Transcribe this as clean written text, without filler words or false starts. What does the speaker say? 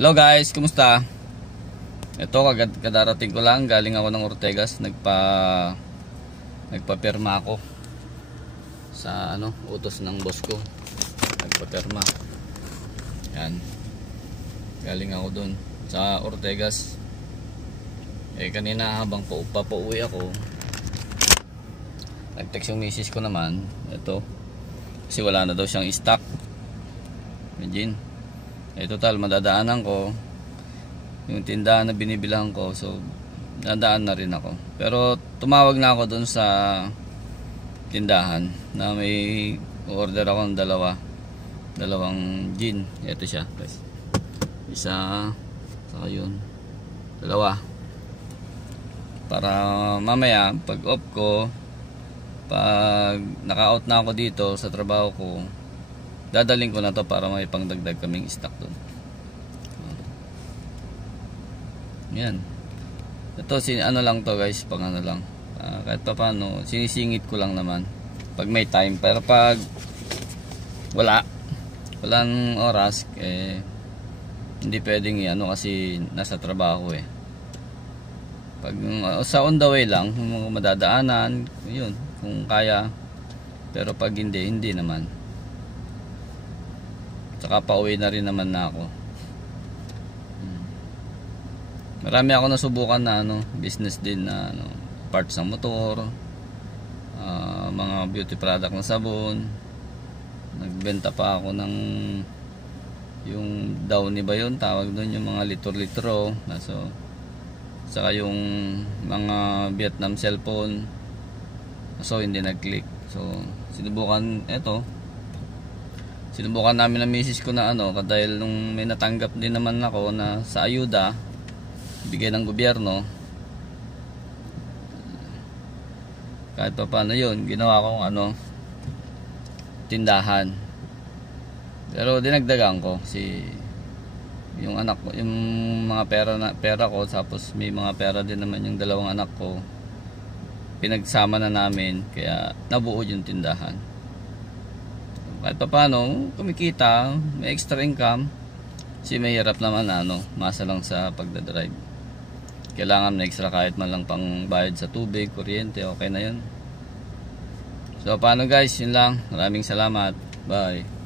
Hello guys, kumusta? Ito kadarating ko lang, galing ako ng Ortegas, nagpapirma ako sa utos ng boss ko. Nagpapirma. Yan. Galing ako dun sa Ortegas. Kanina habang pauwi ako, nag-text yung misis ko naman, ito. Kasi wala na daw siyang stock. Imagine. Total madadaanan ko yung tindahan na binibilang ko, so dadaan na rin ako. Pero tumawag na ako dun sa tindahan na may order ako ng dalawang gin. Ito siya guys, isa saka yun, dalawa, para mamaya pag off ko, pag naka-out na ako dito sa trabaho ko, dadaling ko na to para may pangdagdag kaming stock doon. Yan. Ito lang to guys, pang lang. Kahit pa paano, sinisingit ko lang naman pag may time. Pero pag walang oras, hindi pwedeng kasi nasa trabaho Pag sa on the way lang, kung madadaanan, yun, kung kaya. Pero pag hindi naman. Saka pauwi na rin naman na ako. Marami ako nasubukan na business din na parts ng motor, mga beauty product ng sabon. Nagbenta pa ako ng yung Downy ba yun, tawag doon, yung mga litro-litro. So, saka yung mga Vietnam cellphone. So hindi nag-click. So sinubukan namin ng misis ko na dahil nung may natanggap din naman ako na sa ayuda bigay ng gobyerno, kahit pa paano yun, ginawa kong tindahan. Pero dinagdagan ko yung anak ko, yung mga pera ko, tapos may mga pera din naman yung dalawang anak ko, pinagsama na namin, kaya nabuo yung tindahan. Kahit pa paano kumikita, may extra income. Kasi mahirap naman masa lang sa pagdadrive. Kailangan na extra kahit man lang pang bayad sa tubig, kuryente, okay na yun. So paano guys, yun lang. Maraming salamat. Bye.